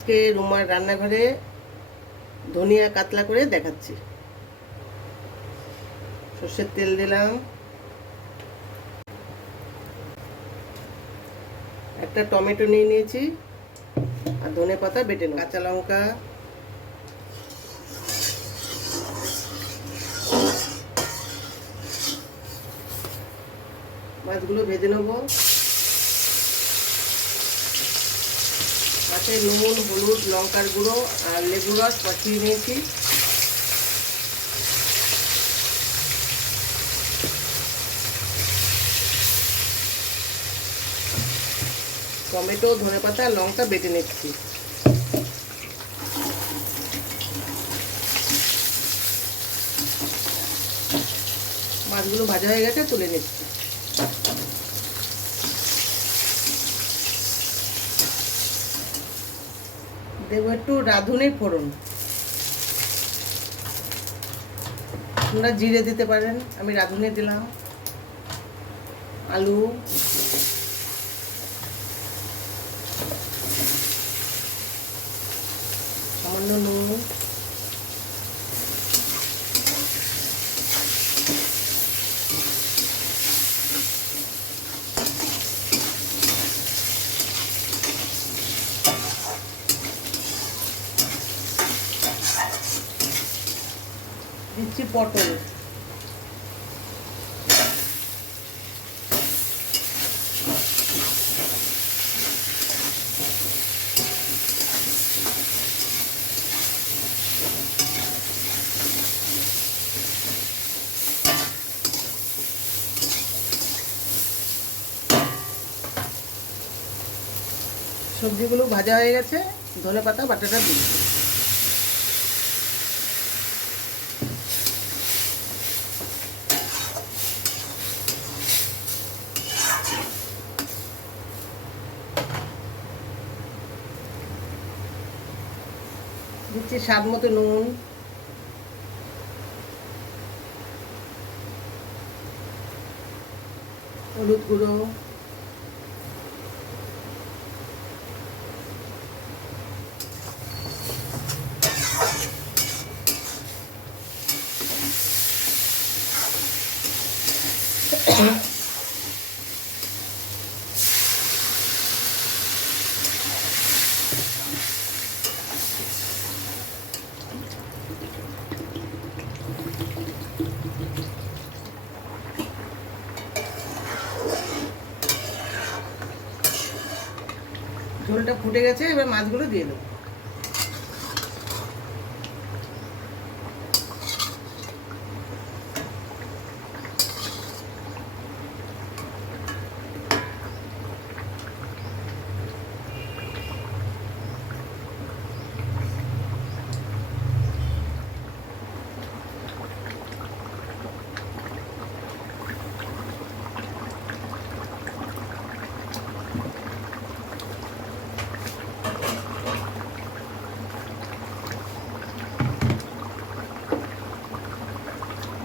আজকে রুমার রান্নাঘরে ধনিয়া কাতলা করে দেখাচ্ছি। সর্ষের তেল দিলাম। একটা টমেটো নিয়ে নিয়েছি আর ধনে পাতা বেটে কাঁচা লঙ্কা। মাছগুলো ভেজে নেব। মাছে নুন, হলুদ, লঙ্কার গুঁড়ো আর লেবু রস পাঠিয়ে নিয়েছি। টমেটো ধনে ধনেপাতা, লঙ্কা বেটে নিচ্ছি। মাছগুলো ভাজা হয়ে গেছে, তুলে নিচ্ছি। দেবো একটু রাঁধুনি ফোড়ন। আপনারা জিরে দিতে পারেন আমি রাঁধুনি দিলাম। আলু। সামান্য নুন। দিচ্ছি পটল। সবজিগুলো ভাজা হয়ে গেছে ধনে পাতা বাটাটা দিচ্ছি। দিচ্ছি স্বাদ মতো নুন। হলুদ গুঁড়ো। ঝোলটা ফুটে গেছে এবার মাছগুলো দিয়ে দেবো।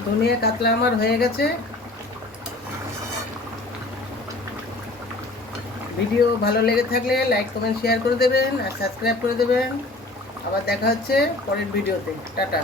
ধনিয়া কাতলা আমার হয়ে গেছে। ভিডিও ভালো লেগে থাকলে লাইক কমেন্ট শেয়ার করে দেবেন আর সাবস্ক্রাইব করে দেবেন। আবার দেখা হচ্ছে পরের ভিডিওতে। টাটা।